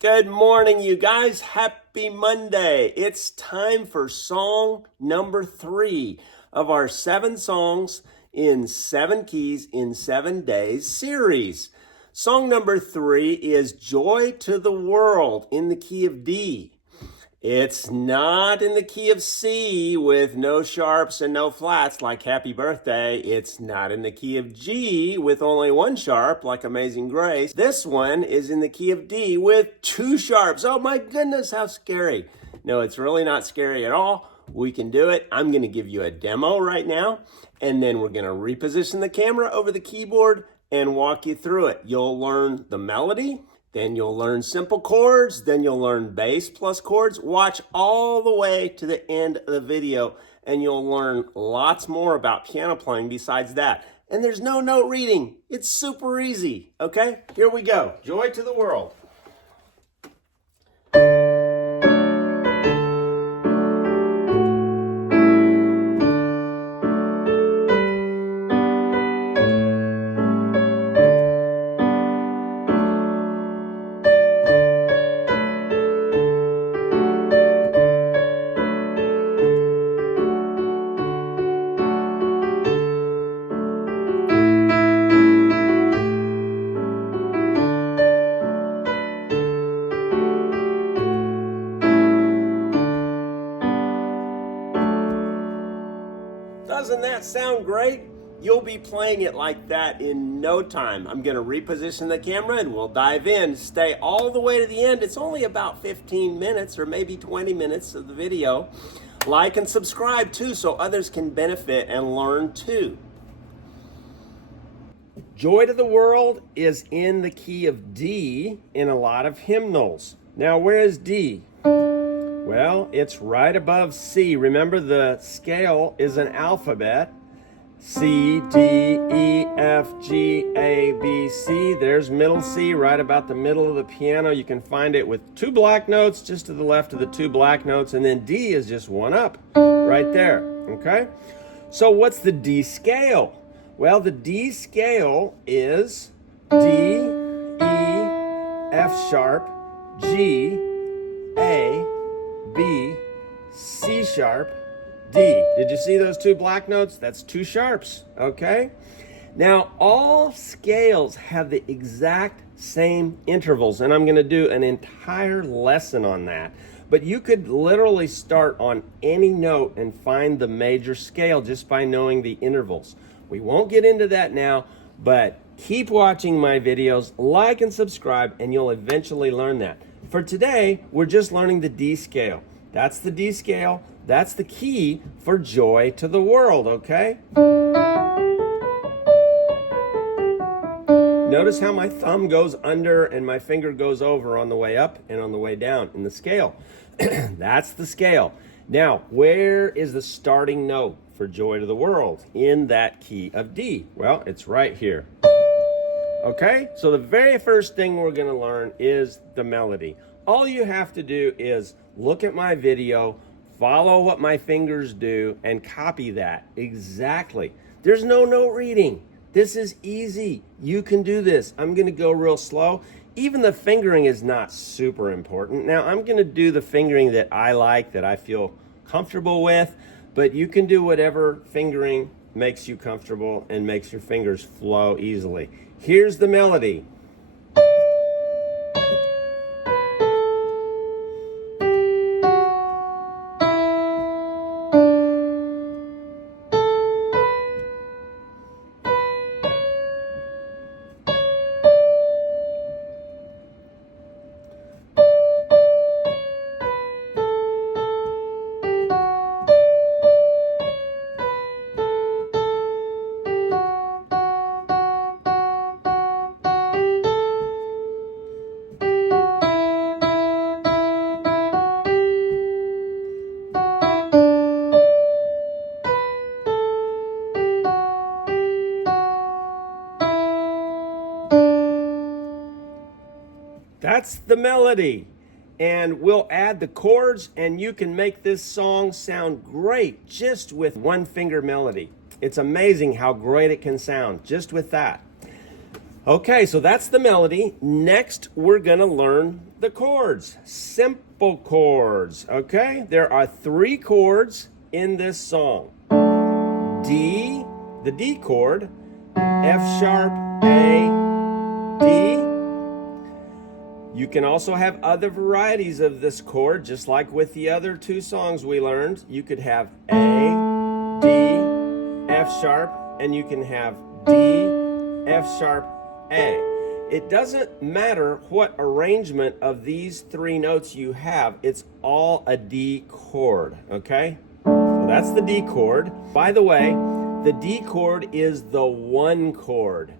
Good morning, you guys. Happy Monday. It's time for song number 3 of our 7 songs in 7 keys in 7 days series. Song number 3 is Joy to the World in the key of D. It's not in the key of C with no sharps and no flats like Happy Birthday. It's not in the key of G with only 1 sharp like Amazing Grace. This one is in the key of D with 2 sharps. Oh my goodness, how scary. No, it's really not scary at all. We can do it. I'm going to give you a demo right now, and then we're going to reposition the camera over the keyboard and walk you through it. You'll learn the melody. Then you'll learn simple chords, then you'll learn bass plus chords. Watch all the way to the end of the video and you'll learn lots more about piano playing besides that. And there's no note reading. It's super easy, okay? Here we go. Joy to the World. Doesn't that sound great? You'll be playing it like that in no time. I'm going to reposition the camera and we'll dive in. Stay all the way to the end. It's only about 15 minutes or maybe 20 minutes of the video. Like and subscribe too so others can benefit and learn too. Joy to the World is in the key of D in a lot of hymnals. Now, where is D? Well, it's right above C. Remember, the scale is an alphabet. C, D, E, F, G, A, B, C. There's middle C right about the middle of the piano. You can find it with 2 black notes just to the left of the 2 black notes. And then D is just 1 up right there, okay? So what's the D scale? Well, the D scale is D, E, F sharp, G, A, B, C sharp, D. Did you see those 2 black notes? That's 2 sharps, okay? Now, all scales have the exact same intervals, and I'm going to do an entire lesson on that. But you could literally start on any note and find the major scale just by knowing the intervals. We won't get into that now, but keep watching my videos, like and subscribe, and you'll eventually learn that. For today, we're just learning the D scale. That's the D scale. That's the key for Joy to the World, okay? Notice how my thumb goes under and my finger goes over on the way up and on the way down in the scale. That's the scale. Now, where is the starting note for Joy to the World in that key of D? Well, it's right here. Okay, so the very first thing we're going to learn is the melody. All you have to do is look at my video, follow what my fingers do, and copy that exactly. There's no note reading. This is easy. You can do this. I'm going to go real slow. Even the fingering is not super important. Now, I'm going to do the fingering that I like, that I feel comfortable with, but you can do whatever fingering makes you comfortable and makes your fingers flow easily. Here's the melody. That's the melody. And we'll add the chords, and you can make this song sound great just with 1 finger melody. It's amazing how great it can sound just with that. Okay, so that's the melody. Next, we're going to learn the chords, simple chords, okay? There are 3 chords in this song. D, the D chord, F sharp, A, D. You can also have other varieties of this chord, just like with the other 2 songs we learned. You could have A, D, F sharp, and you can have D, F sharp, A. It doesn't matter what arrangement of these 3 notes you have, it's all a D chord, okay? So that's the D chord. By the way, the D chord is the 1 chord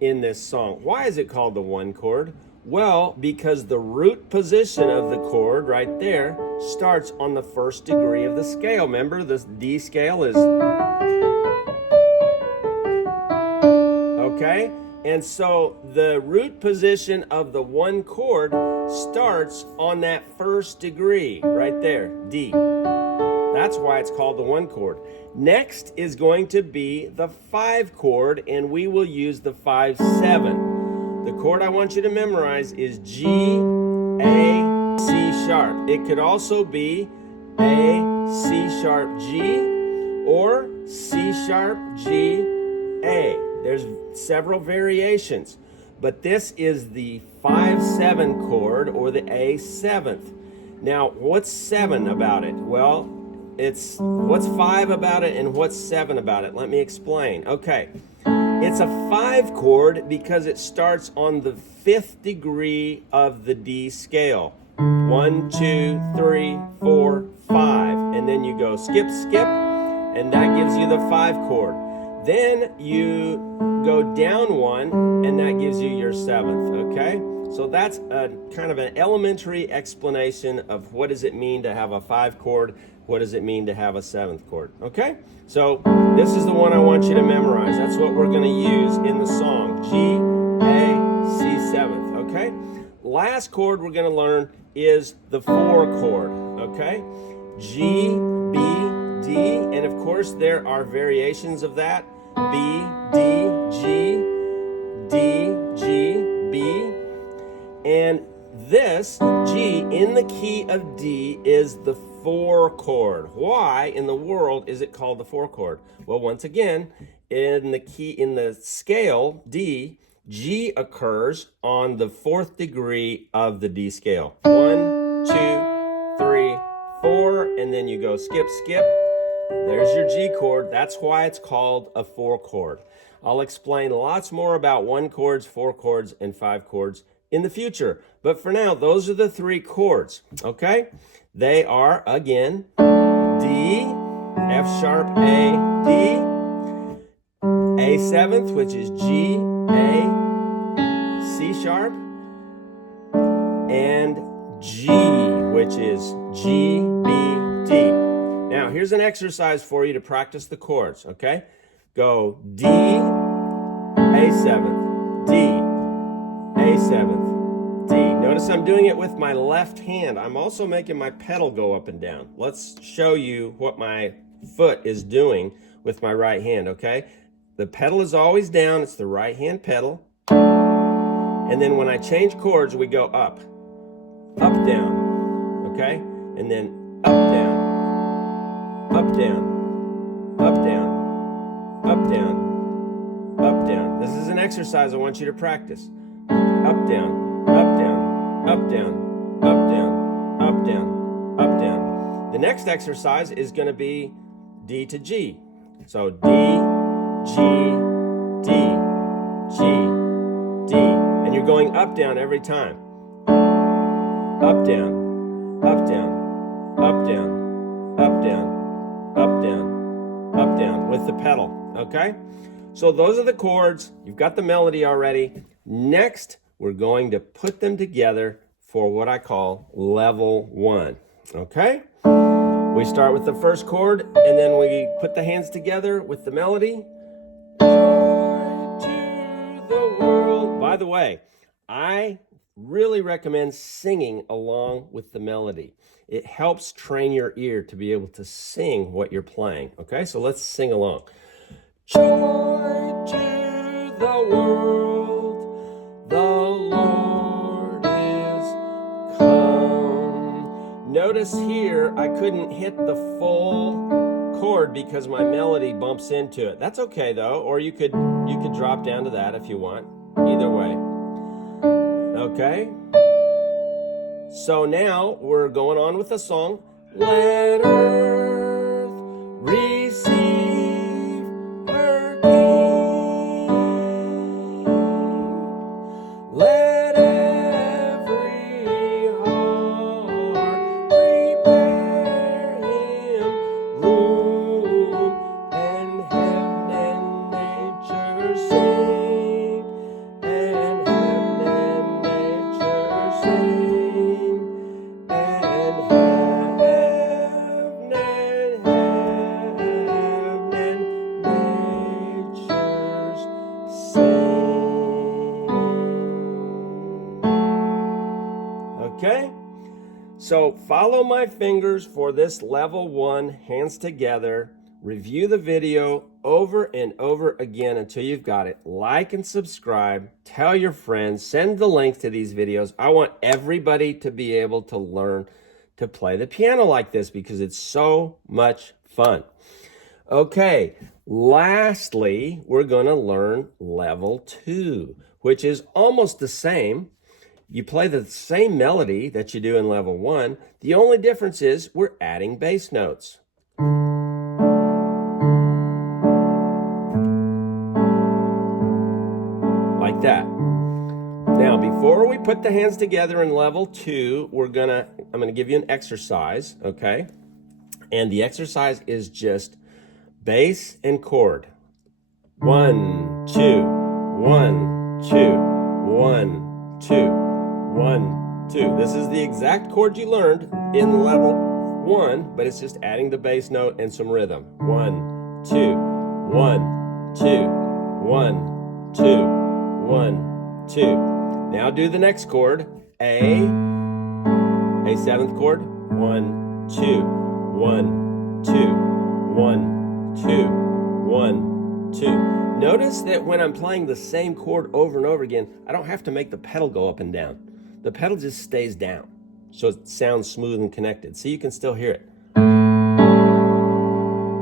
in this song. Why is it called the 1 chord? Well, because the root position of the chord right there starts on the 1st degree of the scale. Remember, this D scale is... Okay? And so the root position of the 1 chord starts on that 1st degree right there, D. That's why it's called the 1 chord. Next is going to be the 5 chord, and we will use the 5-7. The chord I want you to memorize is G, A, C sharp. It could also be A, C sharp, G, or C sharp, G, A. There's several variations, but this is the 5-7 chord, or the A7th. Now, what's 7 about it? Well, what's 5 about it and what's 7 about it? Let me explain. Okay, it's a 5 chord because it starts on the 5th degree of the D scale. 1, 2, 3, 4, 5, and then you go skip, skip, and that gives you the 5 chord. Then you go down 1, and that gives you your 7th, okay? So that's a kind of an elementary explanation of what does it mean to have a 5 chord, what does it mean to have a 7th chord, okay? So this is the one I want you to memorize. That's what we're going to use in the song, G, A, C 7th, okay? Last chord we're going to learn is the 4 chord, okay? G, B, D, and of course there are variations of that. B, D, G, D, G, B. And this G in the key of D is the 4 chord. Why in the world is it called the 4 chord? Well, once again, in the scale D, G occurs on the 4th degree of the D scale. 1, 2, 3, 4, and then you go skip, skip. There's your G chord. That's why it's called a 4 chord. I'll explain lots more about 1 chords, 4 chords, and 5 chords in the future. But for now, those are the 3 chords, okay? They are, again, D, F sharp, A, D, A7th, which is G, A, C sharp, and G, which is G, B, D. Now, here's an exercise for you to practice the chords, okay? Go D, A7th, D, A7th, D. Notice I'm doing it with my left hand. I'm also making my pedal go up and down. Let's show you what my foot is doing with my right hand, okay? The pedal is always down. It's the right hand pedal. And then when I change chords, we go up, down, okay? And then up, down. Up, down, up, down, up, down, up, down. This is an exercise I want you to practice. Up, down, up, down, up, down, up, down, up, down, up, down. The next exercise is going to be D to G. So D, G, D, G, D. And you're going up, down every time. Up, down, up, down, up, down, up, down. Up, down, up, down with the pedal, okay? So those are the chords. You've got the melody already. Next, we're going to put them together for what I call level 1, okay? We start with the first chord, and then we put the hands together with the melody. Joy to the world. By the way, I really recommend singing along with the melody. It helps train your ear to be able to sing what you're playing. Okay, so let's sing along. Joy to the world. notice here I couldn't hit the full chord because my melody bumps into it. That's okay though, or you could drop down to that if you want. Either way. Okay? So now we're going on with the song. Let earth receive her King. Let every heart prepare him room, and heaven and nature sing, and heaven and nature sing, and heaven and nature's sing. Okay? So follow my fingers for this level 1, hands together. Review the video over and over again until you've got it. Like and subscribe. Tell your friends. Send the link to these videos. I want everybody to be able to learn to play the piano like this because it's so much fun. Okay, lastly, we're going to learn level 2, which is almost the same. You play the same melody that you do in level 1. The only difference is we're adding bass notes. Like that. Now, before we put the hands together in level 2, I'm gonna give you an exercise, okay? And the exercise is just bass and chord. 1, 2, 1, 2, 1, 2, 1, 2. This is the exact chord you learned in level 1, but it's just adding the bass note and some rhythm. 1, 2, 1, 2, 1, 2, 1, 2. Now do the next chord, A 7th chord, 1, 2, 1, 2, 1, 2, 1, 2. Notice that when I'm playing the same chord over and over again, I don't have to make the pedal go up and down. The pedal just stays down, so it sounds smooth and connected. See, you can still hear it.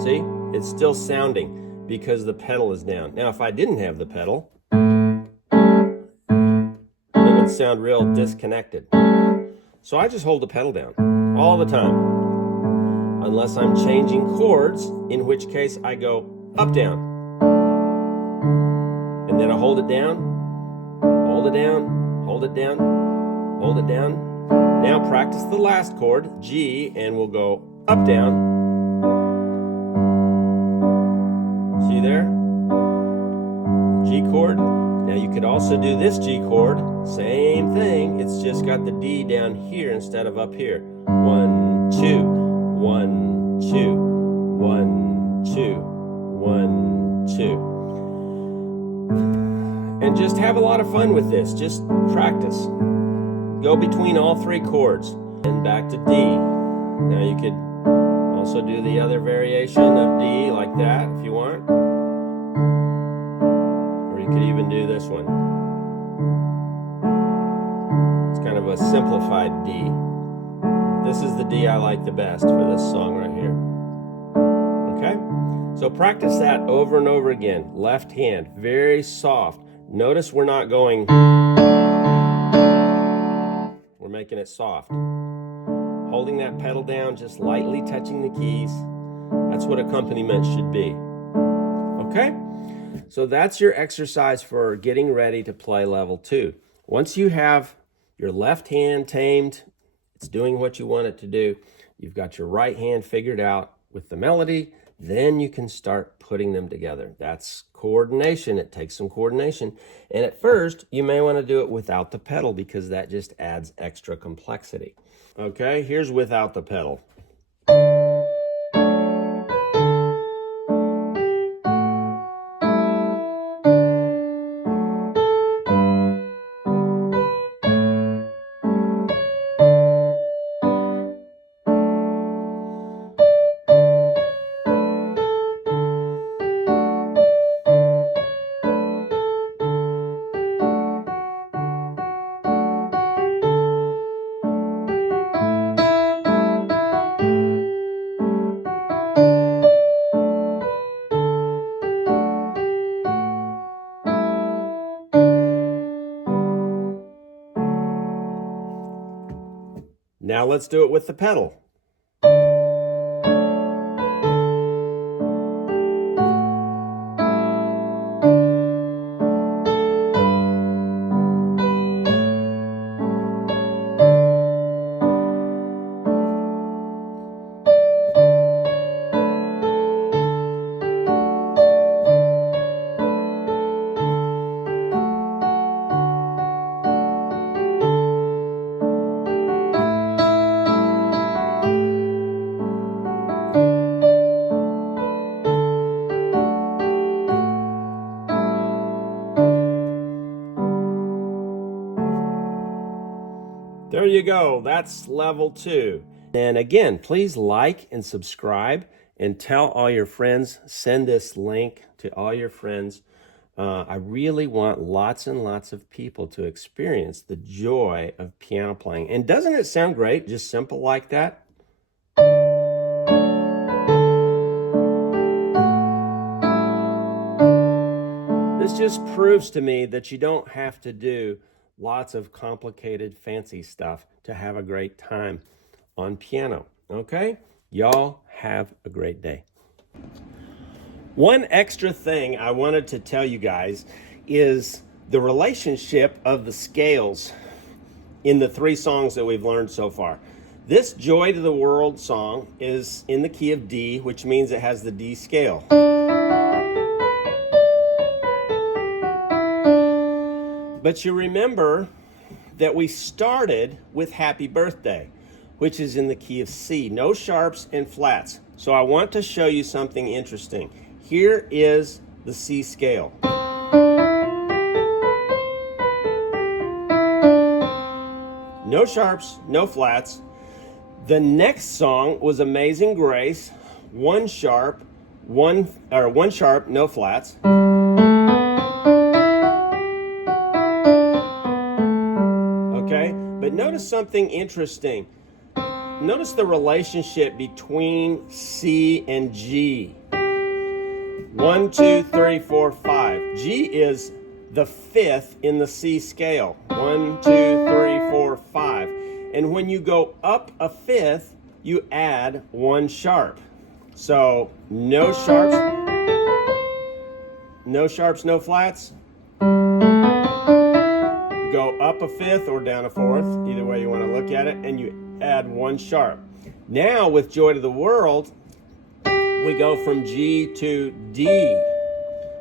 See, it's still sounding because the pedal is down. Now, if I didn't have the pedal, it would sound real disconnected. So I just hold the pedal down all the time, unless I'm changing chords, in which case I go up, down, and then I hold it down, hold it down, hold it down, hold it down. Now practice the last chord, G, and we'll go up, down. See there? G chord. Now you could also do this G chord, same thing, it's just got the D down here instead of up here. 1, 2, 1, 2, 1, 2, 1, 2. And just have a lot of fun with this, just practice. Go between all 3 chords and back to D. Now you could also do the other variation of D like that if you want. Or you could even do this one. It's kind of a simplified D. This is the D I like the best for this song right here. Okay? So practice that over and over again. Left hand, very soft. Notice we're not going, we're making it soft. Holding that pedal down, just lightly touching the keys. That's what accompaniment should be. Okay? So that's your exercise for getting ready to play level 2. Once you have your left hand tamed, it's doing what you want it to do, you've got your right hand figured out with the melody, then you can start putting them together. That's coordination. It takes some coordination. And at first, you may want to do it without the pedal because that just adds extra complexity. Okay, here's without the pedal. Now let's do it with the pedal. There you go. That's level 2. And again, please like and subscribe and tell all your friends. Send this link to all your friends. I really want lots and lots of people to experience the joy of piano playing. And doesn't it sound great? Just simple like that? This just proves to me that you don't have to do lots of complicated, fancy stuff to have a great time on piano. Okay? Y'all have a great day. One extra thing I wanted to tell you guys is the relationship of the scales in the 3 songs that we've learned so far. This Joy to the World song is in the key of D, which means it has the D scale. But you remember that we started with Happy Birthday, which is in the key of C. No sharps and flats. So I want to show you something interesting. Here is the C scale. No sharps, no flats. The next song was Amazing Grace. One sharp, no flats. Okay, but notice something interesting. Notice the relationship between C and G. 1, 2, 3, 4, 5. G is the 5th in the C scale. 1, 2, 3, 4, 5. And when you go up a 5th, you add 1 sharp. So no sharps, no flats. Go up a 5th or down a 4th, either way you want to look at it, and you add 1 sharp. Now with Joy to the World, we go from G to D,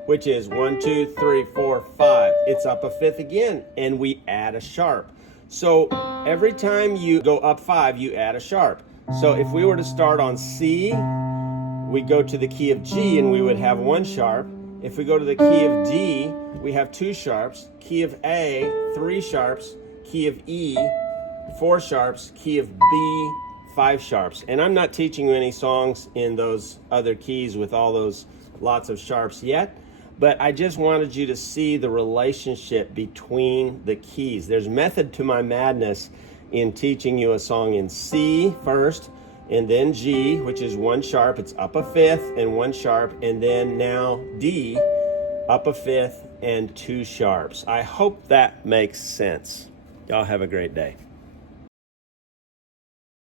which is 1, 2, 3, 4, 5. It's up a 5th again, and we add a sharp. So every time you go up 5, you add a sharp. So if we were to start on C, we go to the key of G and we would have 1 sharp. If we go to the key of D, we have 2 sharps. Key of A, 3 sharps. Key of E, 4 sharps. Key of B, 5 sharps. And I'm not teaching you any songs in those other keys with all those lots of sharps yet, but I just wanted you to see the relationship between the keys. There's method to my madness in teaching you a song in C first, and then G, which is 1 sharp. It's up a 5th and 1 sharp, and then now D, up a 5th and 2 sharps. I hope that makes sense. Y'all have a great day.